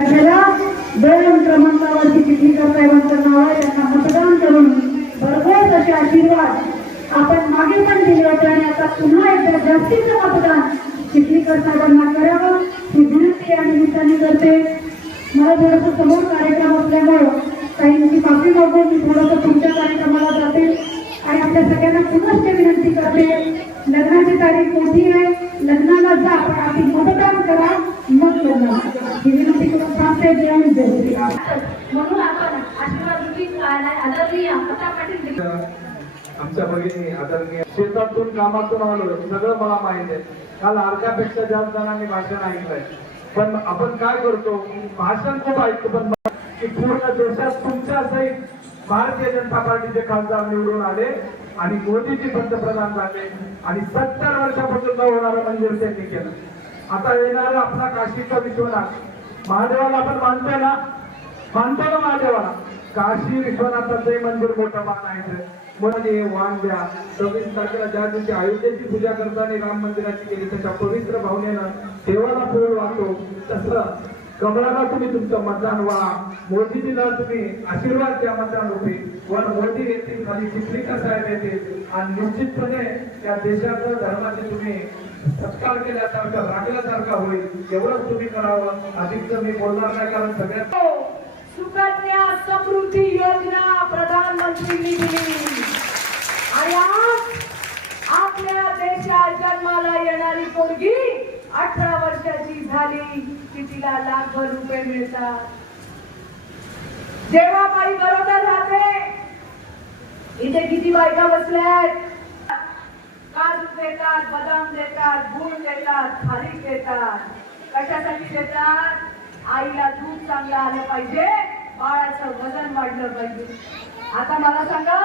त्याला दोन क्रमांकावरती चिखलीकर साहेबांचं नाव आहे. त्यांना मतदान करून भरघोस असे आशीर्वाद आपण मागे पण दिले होते आणि आता पुन्हा एकदा जास्तीचं मतदान चिखलीकर साहेबांना करावं ही विनंती या निमित्ताने करते. मला थोडंसं समोर कार्यक्रम असल्यामुळं काहींची माफी मागून मी थोडंसं तुमच्या कार्यक्रमाला जाते आणि आपल्या सगळ्यांना पुन्हा ते विनंती करते लग्नाची तारीख मोठी आहे लग्नाला जा पण आधी मतदान करा मग लग्न म्हणून आपण आशीर्वाद आदरणीय पाटील आमच्या भगिनी आदरणीय शेतातून कामातून आलो सगळं मला माहीत आहे. काल अर्ध्यापेक्षा जास्त जणांनी भाषण ऐकलंय. पण आपण काय करतो? भाषण खूप ऐकतो पण की पूर्ण देशात तुमच्या सहित भारतीय जनता पार्टीचे खासदार निवडून आले आणि मोदीजी पंतप्रधान झाले आणि सत्तर वर्षापासून न होणारं मंदिर त्यांनी केलं. आता येणारा आपला काशीचा विश्वनाथ महादेवाला आपण मानतोय ना मानतो ना महादेवाला? काशी विश्वनाथाचंही मंदिर मोठं मानायचं मध्ये वाण द्या. सव्वीस तारखेला ज्या दिवशी अयोध्येची पूजा करताना राम मंदिराची केली त्याच्या पवित्र भावनेनं देवाला फूल वाहतो. तसं कमळाला तुम्ही तुमचं मतदान व्हा. मोदीजीला तुम्ही आशीर्वाद द्या मतदान रूपी. वर मोदी येतील खाली चिखलीकर साहेब येतील. आणि निश्चितपणे त्या देशाचं धर्माचे तुम्ही सत्कार केल्यासारखं राखल्यासारखं होईल. एवढंच तुम्ही करावं. अधिकचं मी बोलणार नाही कारण सगळ्यात हो. सुकन्या समृद्धी योजना प्रधानमंत्री दिली आणि आज आपल्या देशात जन्माला येणारी पोरगी अठरा वर्षाची झाली. की तिला लाखभर रुपये मिळतात. जेव्हा बाई बरोबर राहते. इथे किती बायका बसल्यात? काजू देतात बदाम देतात गुळ देतात खारीक देतात. कशासाठी देतात? आईला दूध चांगलं आलं पाहिजे बाळाचं वजन वाढलं पाहिजे. आता मला सांगा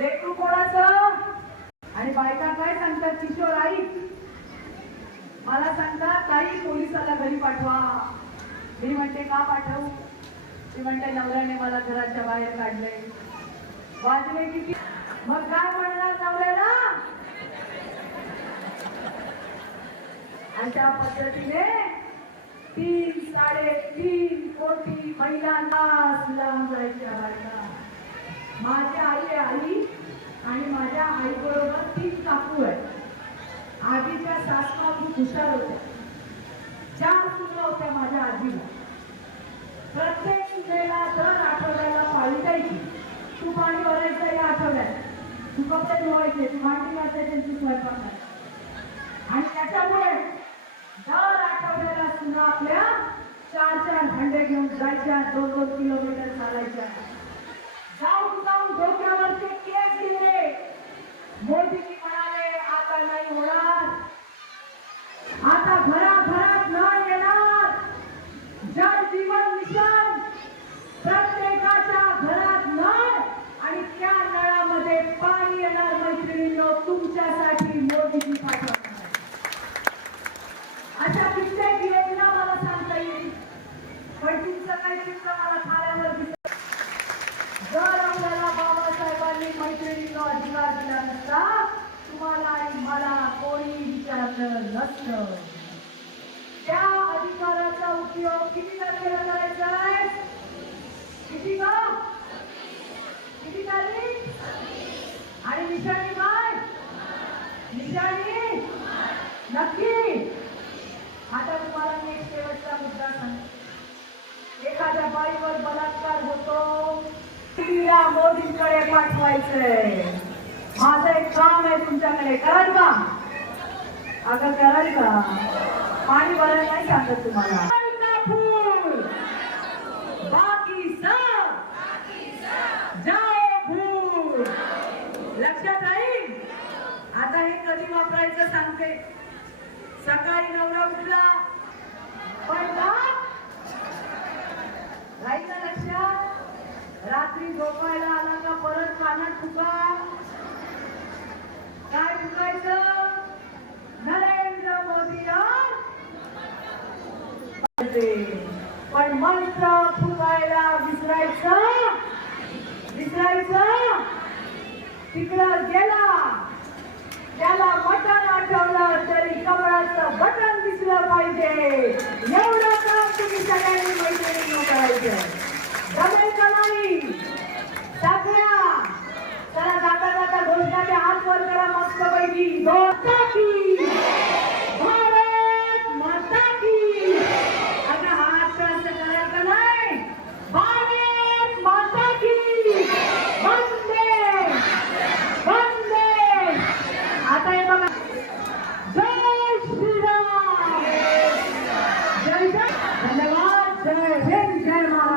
लेकरू कोणाचं? आणि बायका काय सांगतात किशोर आई? मला सांगता काही पोलिसाला घरी पाठवा. मी म्हणते का पाठवू? ती म्हणते नवऱ्याने मला घराच्या बाहेर काढले वाजले किती? मग काय? अशा पद्धतीने तीन साडेतीन कोटी महिलांना लांब जायच्या बायका माझ्या आई आई आणि माझ्या आई बरोबर तीन काकू आहेत. आधीच्या सासमा खूप हुशार होत्या. चार सुना होत्या माझ्या आजीला. प्रत्येक वेळेला दर आठवड्याला पाळी द्यायची. तू पाणी भरायचं या आठवड्यात. तू कपडे धुवायचे तू भांडी घासायचे तू स्वयंपाक आणि त्याच्यामुळे दर आठवड्याला सुद्धा आपल्या चार चार हंडे घेऊन जायच्या दोन दोन किलोमीटर चालायच्या जाऊन जाऊन डोक्यावरचे केस दिले मोदीजी म्हणाले आता नाही होणार आता घराघरात न येणार जल जीवन मिशन प्रत्येकाच्या घरात नळ आणि त्या नळामध्ये पाणी येणार मैत्रिणींनो तुमच्यासाठी मोदीजी पाठवणार अशा कित्येक योजना मला सांगता येईल पण तुमचं काही चित्र मला खाल्यावर दिसत जर आपल्याला बाबासाहेबांनी मैत्रिणींना अधिकार तुम्हाला आणि मला कोणी विचारलं नसतं. त्या अधिकाराचा उपयोग किती तारखेला करायचा आहे? किती का किती तारीख? आणि निशाणी काय? निशाणी? नक्की? आता तुम्हाला मी एक शेवटचा मुद्दा सांग एखाद्या बाईवर बलात्कार होतो तिला मोदींकडे पाठवायचंय माझं एक काम आहे तुमच्याकडे. कराल का? अगं कराल का? पाणी भरायला नाही सांगत तुम्हाला. फूल बाकी सब! जाओ फूल लक्षात राहील आता हे कधी वापरायचं सांगते. सकाळी नवरा उठला. पडला. राहील लक्षात? रात्री झोपायला आला का परत काय फुकायचं नरेंद्र मोदी पण मंत्र फुकायला विसरायचं? विसरायचं? तिकडं गेला. त्याला बटन आठवलं तरी कमळाचं बटन दिसलं पाहिजे एवढं काम तुम्ही सगळ्या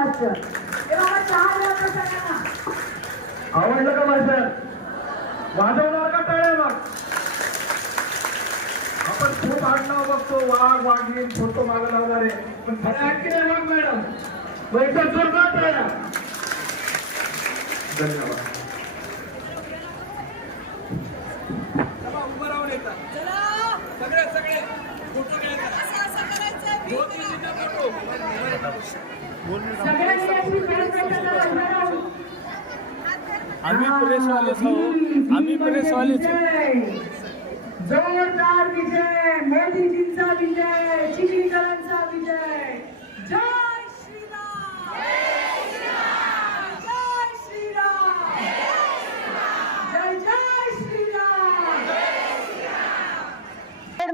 भाषण हे बाबा चहा द्या आता सगळ्यांना आवडलं का भाषण वाजवणार का टाळ्या मग? आपण खूप आडनाव बघतो वाघ वाघीन फोटो मागे लावणारे. पण की नाही मग मॅडम? एकदा जोरदार टाळ्या. धन्यवाद. सगळ्यांनी आम्ही प्रेसवालेच आहोत आम्ही प्रेसवालेच. जोरदार विजय! मोदीजींचा विजय! चिखलीकरांचा विजय! जय श्रीराम! जय श्रीराम! जय जय श्रीराम!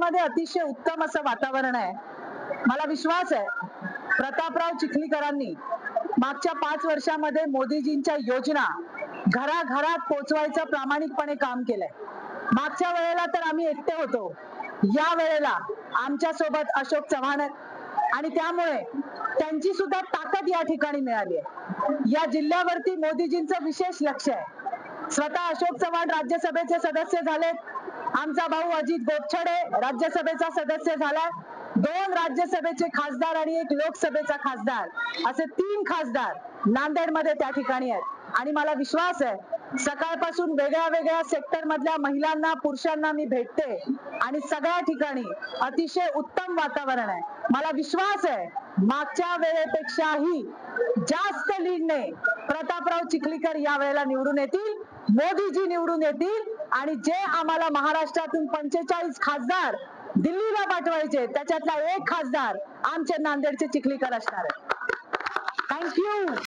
मध्ये अतिशय उत्तम असं वातावरण आहे. मला विश्वास आहे प्रतापराव चिखलीकरांनी मागच्या पाच वर्षामध्ये मोदीजींच्या योजना घराघरात पोचवायचं प्रामाणिकपणे काम केलंय. मागच्या वेळेला तर आम्ही एकटे होतो. या वेळेला आमच्यासोबत अशोक चव्हाण आणि त्यामुळे त्यांची सुद्धा ताकद या ठिकाणी मिळाली आहे. या जिल्ह्यावरती मोदीजींचं विशेष लक्ष आहे. स्वतः अशोक चव्हाण राज्यसभेचे सदस्य झालेत. आमचा भाऊ अजित गोपछडे राज्यसभेचा सदस्य झालाय. दोन राज्यसभेचे खासदार आणि एक लोकसभेचा खासदार. असे तीन खासदार नांदेडमध्ये त्या ठिकाणी आहेत. आणि मला विश्वास आहे सकाळपासून वेगळ्या वेगळ्या सेक्टर मधल्या महिलांना पुरुषांना मी भेटते. आणि सगळ्या ठिकाणी अतिशय उत्तम वातावरण आहे. मला विश्वास आहे मागच्या वेळेपेक्षाही जास्त लीडने प्रतापराव चिखलीकर या वेळेला निवडून येतील मोदीजी निवडून येतील आणि जे आम्हाला महाराष्ट्रातून पंचेचाळीस खासदार दिल्लीला पाठवायचे त्याच्यातला एक खासदार आमचे नांदेडचे चिखलीकर असणार आहे. थँक्यू